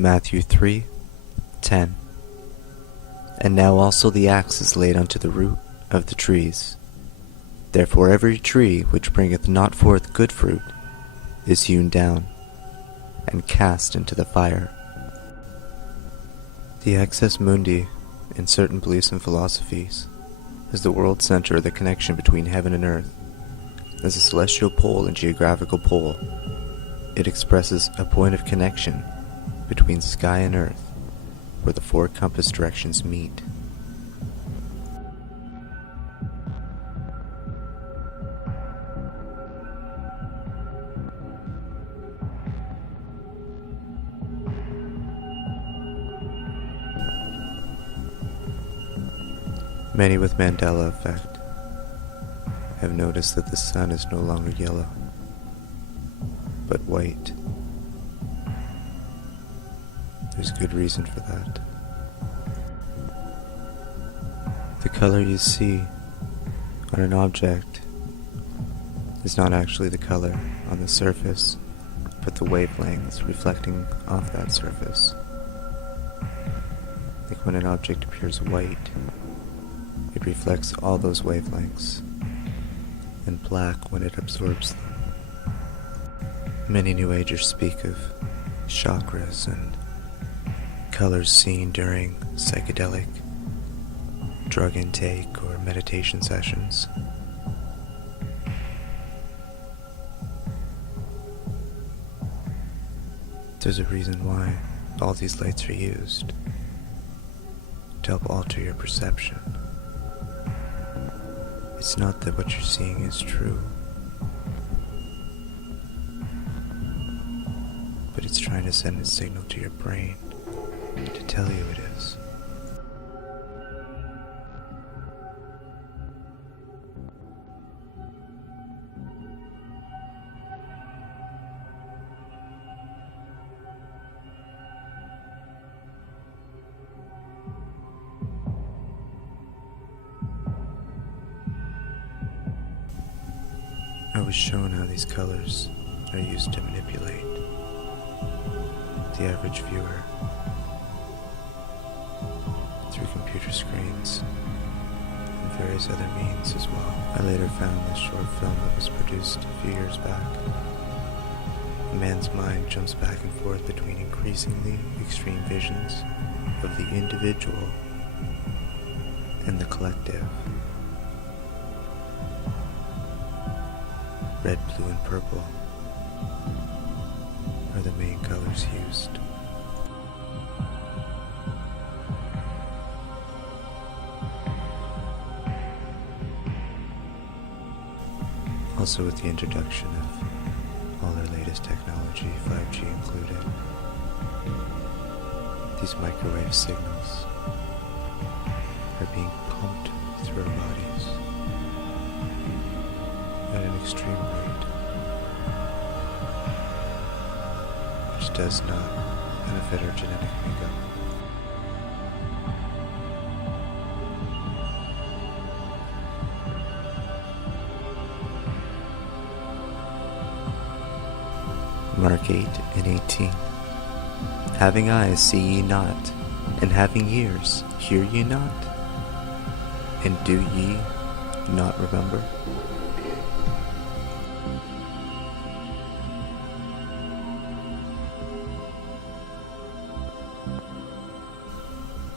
Matthew 3:10. And now also the axe is laid unto the root of the trees. Therefore every tree which bringeth not forth good fruit is hewn down, and cast into the fire. The excess mundi, in certain beliefs and philosophies, is the world center of the connection between heaven and earth. As a celestial pole and geographical pole, it expresses a point of connection between sky and earth, where the four compass directions meet. Many with Mandela effect have noticed that the sun is no longer yellow, but white. There's good reason for that. The color you see on an object is not actually the color on the surface, but the wavelengths reflecting off that surface. Like when an object appears white, it reflects all those wavelengths, and black when it absorbs them. Many New Agers speak of chakras and colors seen during psychedelic drug intake or meditation sessions. There's a reason why all these lights are used, to help alter your perception. It's not that what you're seeing is true, but it's trying to send a signal to your brain to tell you it is. I was shown how these colors are used to manipulate the average viewer through computer screens and various other means as well. I later found this short film that was produced a few years back. A man's mind jumps back and forth between increasingly extreme visions of the individual and the collective. Red, blue, and purple are the main colors used. Also with the introduction of all their latest technology, 5G included, these microwave signals are being pumped through our bodies at an extreme rate, which does not benefit our genetic makeup. Mark 8:18. Having eyes see ye not, and having ears hear ye not, and do ye not remember?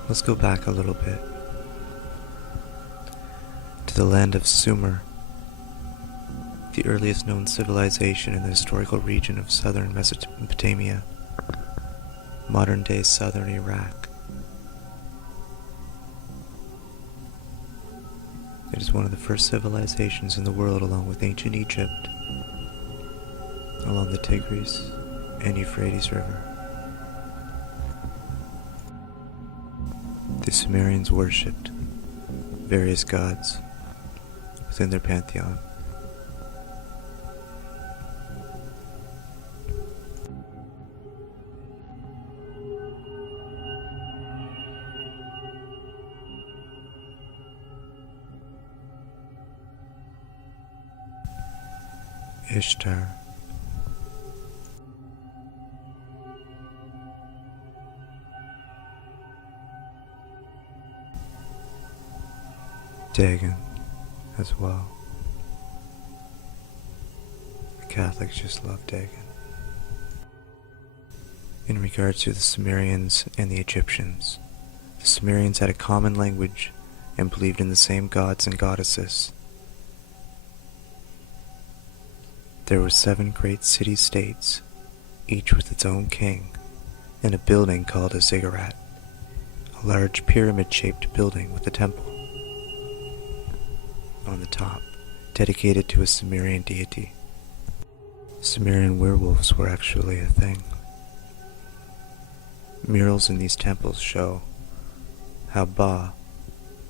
Let's go back a little bit to the land of Sumer, the earliest known civilization in the historical region of southern Mesopotamia, modern-day southern Iraq. It is one of the first civilizations in the world, along with ancient Egypt, along the Tigris and Euphrates River. The Sumerians worshipped various gods within their pantheon. Ishtar, Dagon as well. The Catholics just love Dagon. In regards to the Sumerians and the Egyptians, the Sumerians had a common language and believed in the same gods and goddesses. There were 7 great city-states, each with its own king, and a building called a ziggurat, a large pyramid-shaped building with a temple on the top, dedicated to a Sumerian deity. Sumerian werewolves were actually a thing. Murals in these temples show how Ba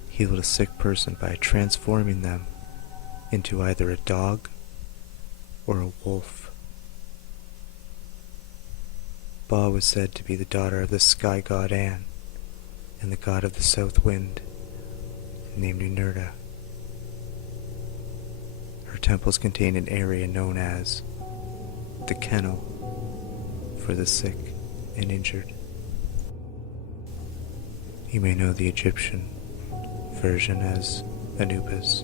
healed a sick person by transforming them into either a dog or a wolf. Ba was said to be the daughter of the sky god An and the god of the south wind, named Unerda. Her temples contain an area known as the kennel for the sick and injured. You may know the Egyptian version as Anubis.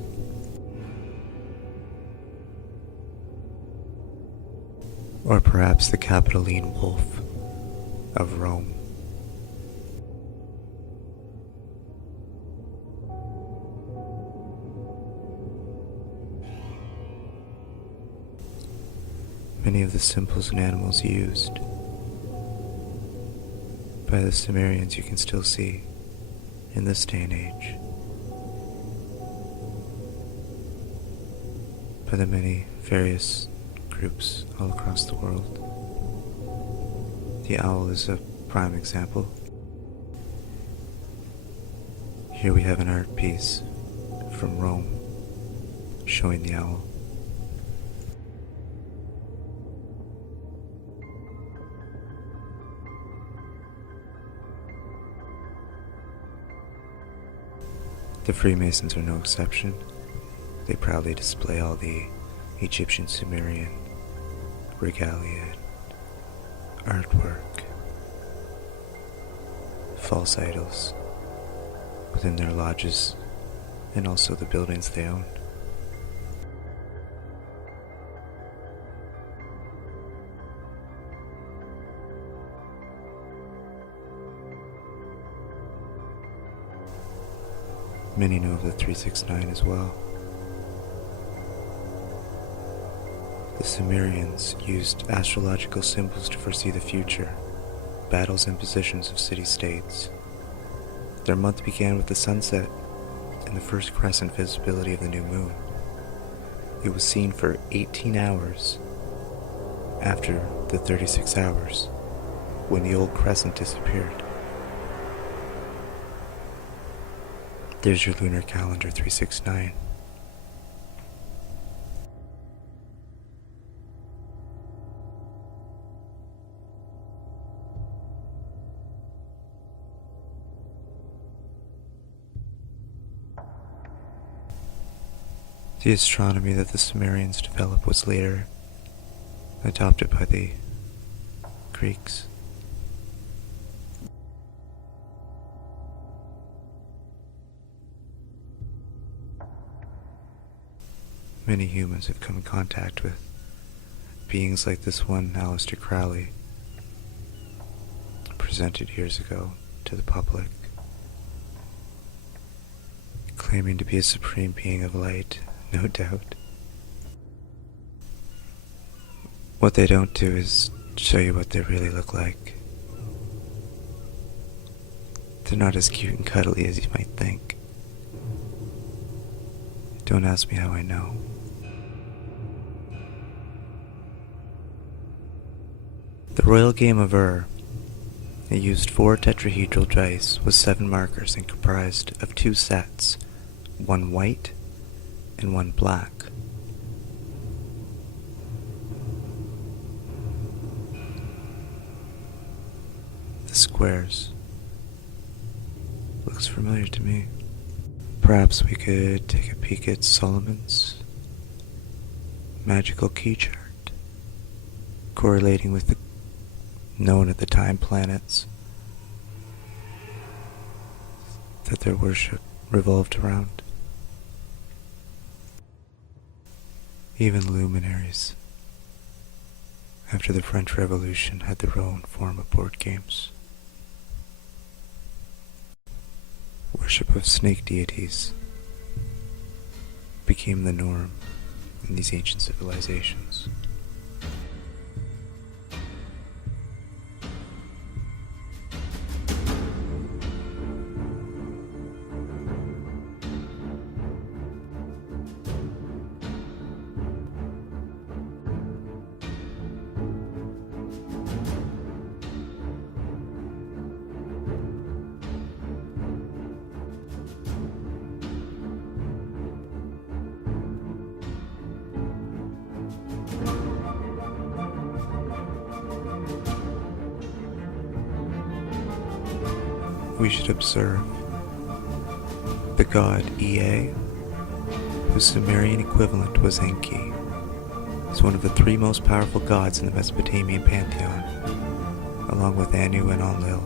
Or perhaps the Capitoline wolf of Rome. Many of the symbols and animals used by the Sumerians you can still see in this day and age, by the many various groups all across the world. The owl is a prime example. Here we have an art piece from Rome showing the owl. The Freemasons are no exception. They proudly display all the Egyptian Sumerian regalia, artwork, false idols within their lodges and also the buildings they own. Many know of the 369 as well. The Sumerians used astrological symbols to foresee the future, battles and positions of city-states. Their month began with the sunset and the first crescent visibility of the new moon. It was seen for 18 hours after the 36 hours when the old crescent disappeared. There's your lunar calendar 369. The astronomy that the Sumerians developed was later adopted by the Greeks. Many humans have come in contact with beings like this one Aleister Crowley presented years ago to the public, claiming to be a supreme being of light, no doubt. What they don't do is show you what they really look like. They're not as cute and cuddly as you might think. Don't ask me how I know. The royal game of Ur, it used 4 tetrahedral dice with 7 markers and comprised of 2 sets, one white and one black. The squares. Looks familiar to me. Perhaps we could take a peek at Solomon's magical key chart, correlating with the known at the time planets that their worship revolved around. Even luminaries, after the French Revolution, had their own form of board games. Worship of snake deities became the norm in these ancient civilizations. We should observe the god Ea, whose Sumerian equivalent was Enki, is one of the three most powerful gods in the Mesopotamian pantheon, along with Anu and Enlil.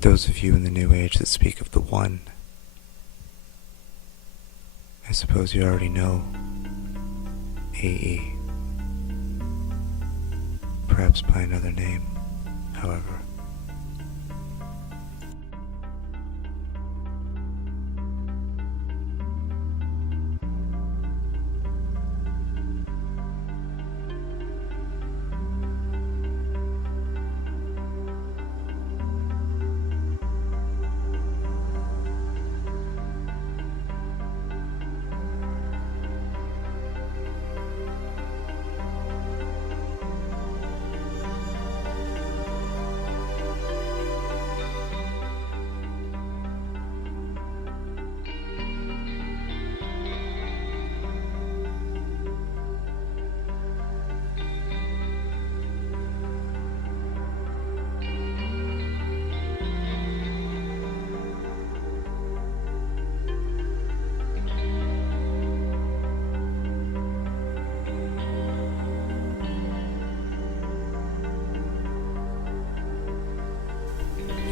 Those of you in the New Age that speak of the One, I suppose you already know AE, perhaps by another name, however.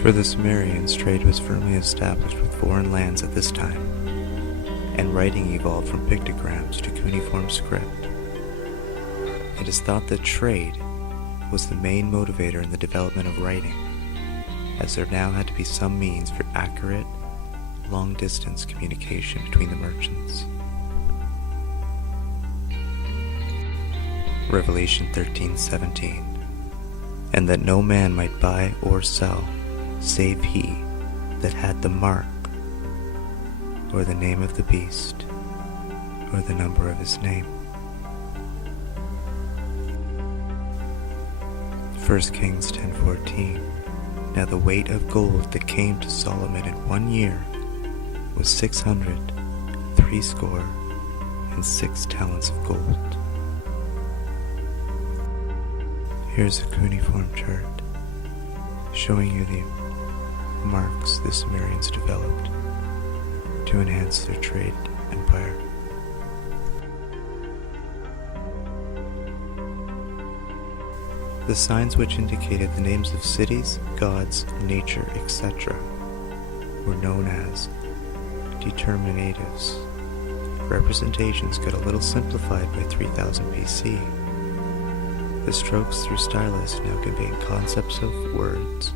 For the Sumerians, trade was firmly established with foreign lands at this time, and writing evolved from pictograms to cuneiform script. It is thought that trade was the main motivator in the development of writing, as there now had to be some means for accurate, long-distance communication between the merchants. Revelation 13:17, and that no man might buy or sell, save he that had the mark, or the name of the beast, or the number of his name. 1 Kings 10:14. Now the weight of gold that came to Solomon in 1 year was 666 talents of gold. Here's a cuneiform chart showing you the marks the Sumerians developed to enhance their trade empire. The signs which indicated the names of cities, gods, nature, etc. were known as determinatives. Representations got a little simplified by 3000 BC. The strokes through stylists now convey concepts of words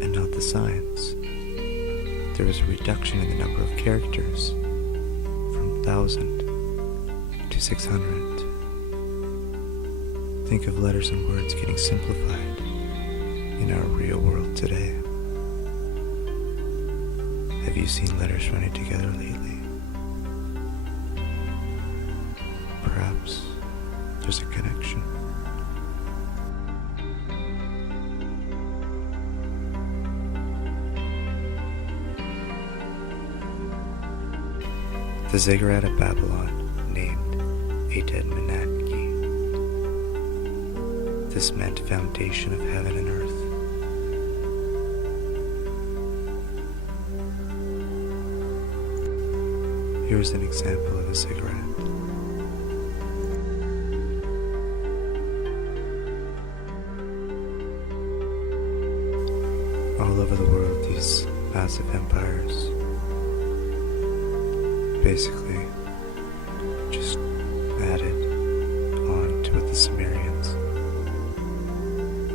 and not the signs. There was a reduction in the number of characters from 1,000 to 600. Think of letters and words getting simplified in our real world today. Have you seen letters running together lately? Perhaps there's a connection. The ziggurat of Babylon, named Aten-Menadki. This meant foundation of heaven and earth. Here is an example of a ziggurat. All over the world, these massive empires basically just added on to what the Sumerians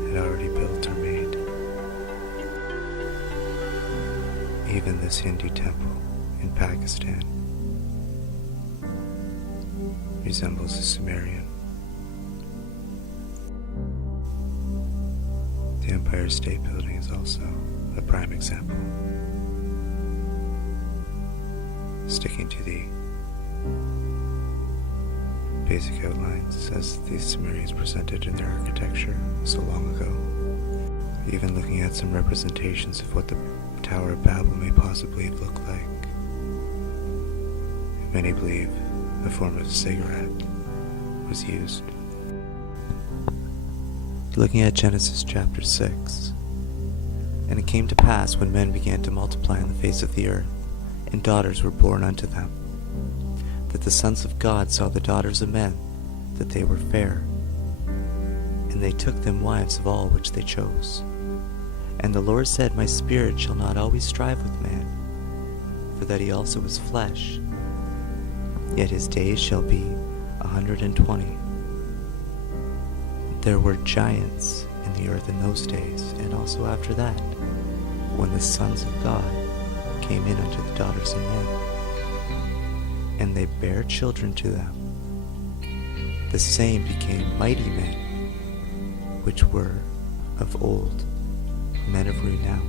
had already built or made. Even this Hindu temple in Pakistan resembles a Sumerian. The Empire State Building is also a prime example. Sticking to the basic outlines as the Sumerians presented in their architecture so long ago. Even looking at some representations of what the Tower of Babel may possibly have looked like. Many believe a form of cigarette was used. Looking at Genesis chapter 6. And it came to pass when men began to multiply on the face of the earth, and daughters were born unto them, that the sons of God saw the daughters of men, that they were fair, and they took them wives of all which they chose. And the Lord said, My spirit shall not always strive with man, for that he also is flesh, yet his days shall be 120. There were giants in the earth in those days, and also after that, when the sons of God came in unto the daughters of men, and they bare children to them. The same became mighty men, which were of old, men of renown.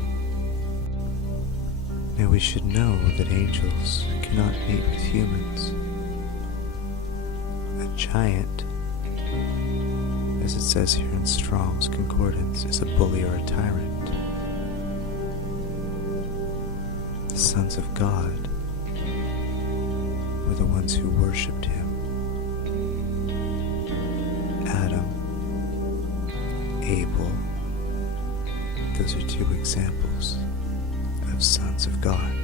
Now we should know that angels cannot mate with humans. A giant, as it says here in Strong's Concordance, is a bully or a tyrant. The sons of God were the ones who worshipped him. Adam, Abel, those are two examples of sons of God.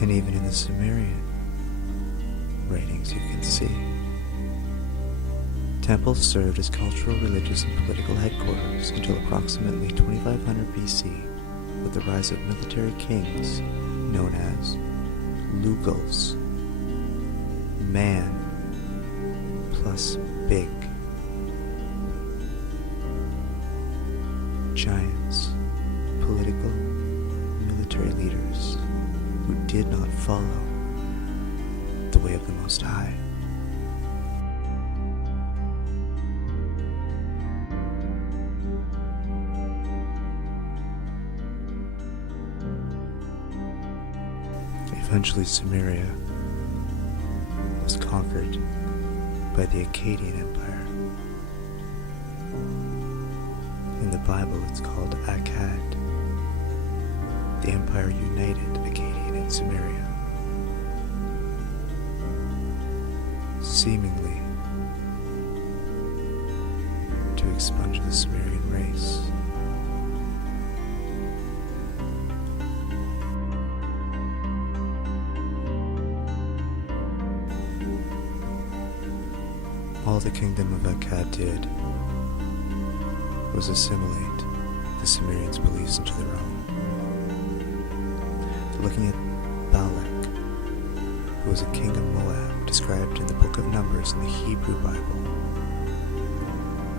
And even in the Sumerian writings you can see temples served as cultural, religious, and political headquarters until approximately 2500 BC, with the rise of military kings known as Lugals. Man plus big. Giants, political, military leaders who did not follow the way of the Most High. Eventually Sumeria was conquered by the Akkadian Empire. In the Bible it's called Akkad. The empire united Akkadian and Sumeria, seemingly to expunge the Sumerian race. All the kingdom of Akkad did was assimilate the Sumerians' beliefs into their own. Looking at Balak, who was a king of Moab, described in the book of Numbers in the Hebrew Bible,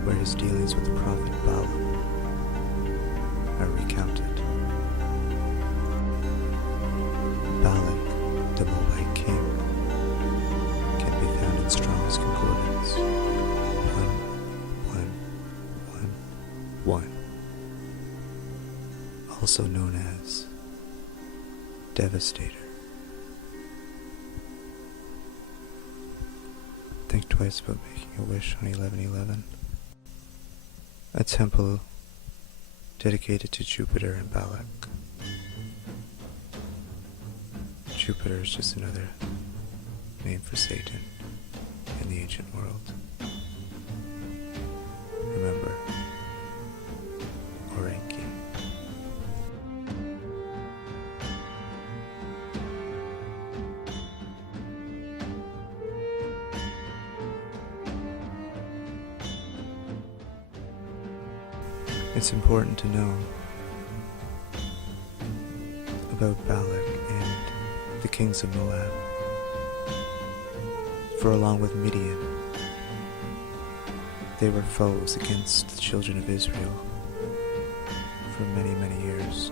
where his dealings with the prophet Balaam are recounted. Balak, the Moabite king, can be found in Strong's Concordance 1111, also known as Devastator. Think twice about making a wish on 1111. A temple dedicated to Jupiter and Balak. Jupiter is just another name for Satan in the ancient world. Remember, Oranki. It's important to know about Balak and the kings of Moab. For along with Midian, they were foes against the children of Israel for many, many years.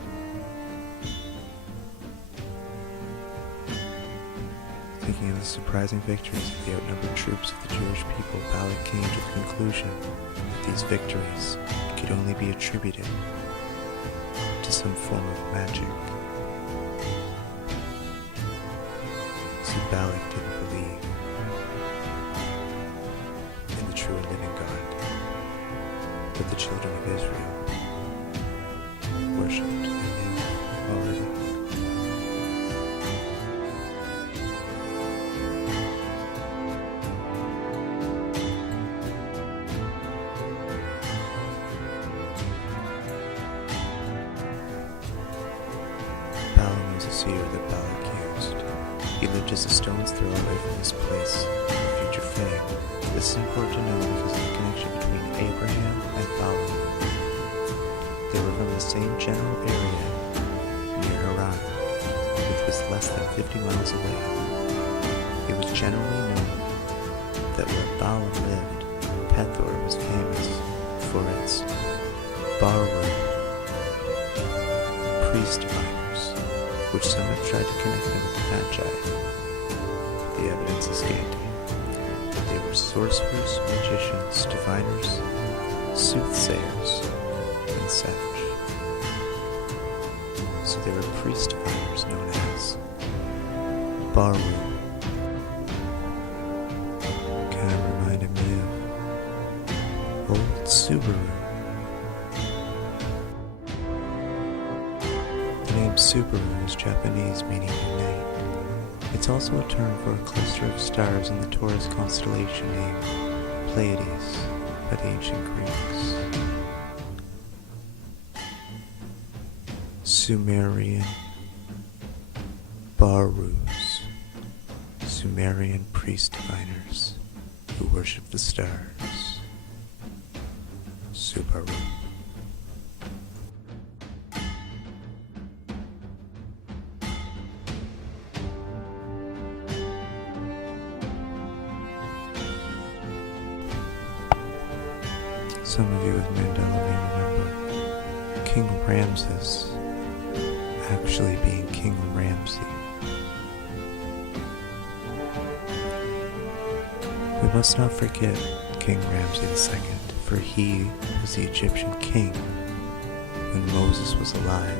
Thinking of the surprising victories of the outnumbered troops of the Jewish people, Balak came to the conclusion that these victories could only be attributed to some form of magic. See, Balak didn't believe in the true and living God, but the children of Israel worshipped and knew already. Balaam was a seer that Balak used. He lived just a stone's throw away from this place of future fame. This is important to know because of the connection between Abraham and Balaam. They were from the same general area near Haran, which was less than 50 miles away. It was generally known that where Balaam lived, Pethor was famous for its Baru priest diviners, which some have tried to connect them with the Magi. The evidence is scanty. They were sorcerers, magicians, diviners, soothsayers, and such. So they were priest diviners known as Baru. Kind of reminded me of old Subaru. The name Subaru is Japanese, meaning night. It's also a term for a cluster of stars in the Taurus constellation named Pleiades by the ancient Greeks. Sumerian Barus, Sumerian priest diviners who worship the stars. Subaru. Some of you with Mandela may remember King Ramses actually being King Ramsey. We must not forget King Ramsey II, for he was the Egyptian king when Moses was alive.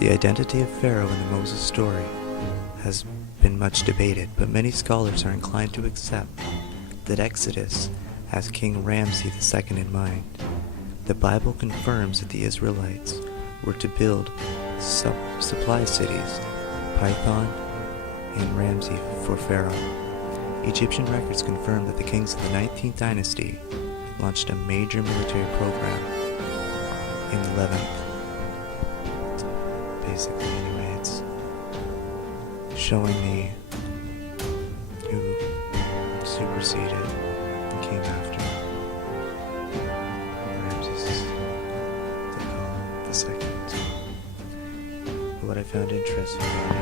The identity of Pharaoh in the Moses story has been much debated, but many scholars are inclined to accept that Exodus has King Ramsey II in mind. The Bible confirms that the Israelites were to build supply cities, Pithom and Ramsey for Pharaoh. Egyptian records confirm that the kings of the 19th dynasty launched a major military program in the 11th. Basically, anyway, it's showing me who superseded and came after Ramses II. But what I found interesting down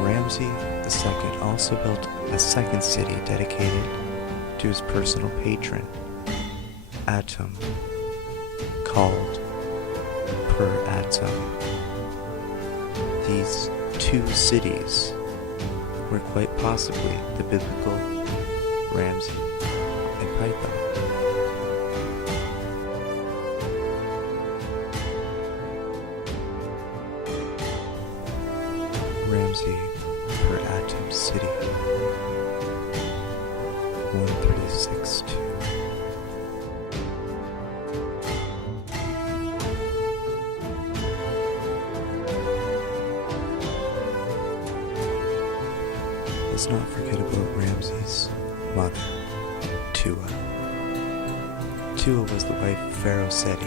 here, Ramsey II also built a second city dedicated to his personal patron, Atum, called Per Atum. These two cities were quite possibly the biblical Ramsey and Pithom. Ramsey Per Atum City 136-2. Let's not forget about Ramses' mother, Tua. Tua was the wife of Pharaoh Seti I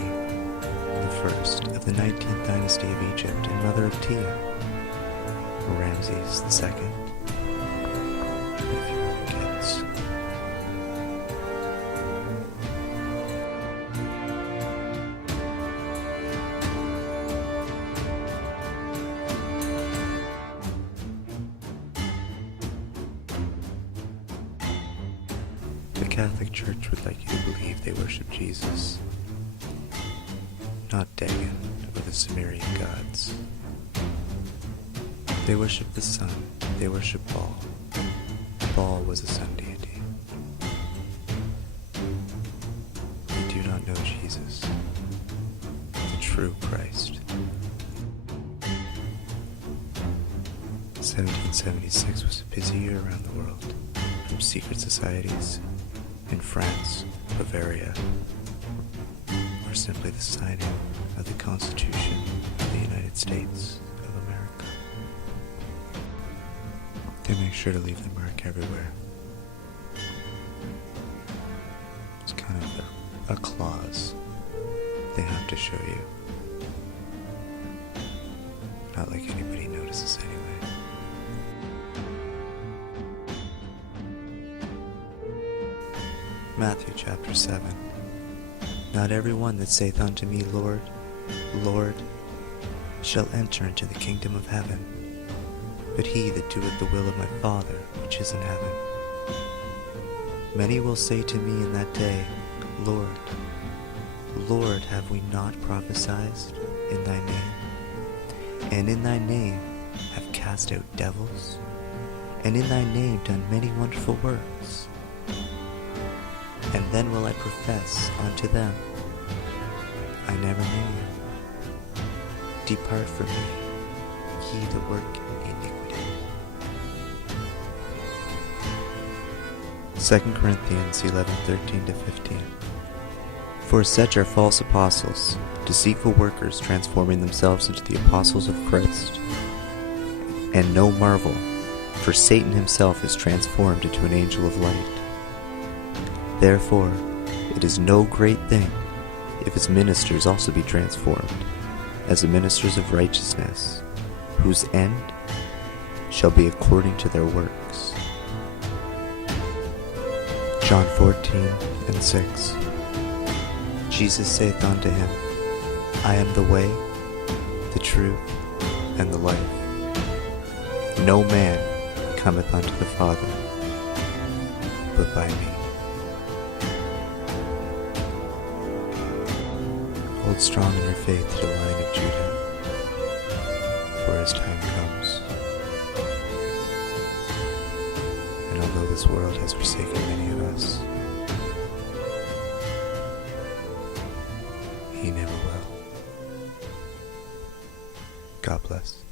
of the 19th dynasty of Egypt and mother of Tia. or Ramses II, and a few other kids. The Catholic Church would like you to believe they worship Jesus, not Dagon or the Sumerian gods. They worship the sun, they worship Baal. Baal was a sun deity. They do not know Jesus, the true Christ. 1776 was a busy year around the world, from secret societies in France, Bavaria, or simply the signing of the Constitution of the United States of America. They make sure to leave the mark everywhere. It's kind of a clause they have to show you. Not like anybody notices anyway. Matthew chapter 7. Not every one that saith unto me, Lord, Lord, shall enter into the kingdom of heaven, but he that doeth the will of my Father which is in heaven. Many will say to me in that day, Lord, Lord, have we not prophesied in thy name? And in thy name have cast out devils? And in thy name done many wonderful works? And then will I profess unto them, I never knew you. Depart from me, ye that work iniquity. 2 Corinthians 11:13-15. For such are false apostles, deceitful workers, transforming themselves into the apostles of Christ. And no marvel, for Satan himself is transformed into an angel of light. Therefore, it is no great thing if his ministers also be transformed, as the ministers of righteousness, whose end shall be according to their works. John 14:6. Jesus saith unto him, I am the way, the truth, and the life. No man cometh unto the Father, but by me. Hold strong in your faith to the Lion of Judah, for his time comes. And although this world has forsaken many of us, he never will. God bless.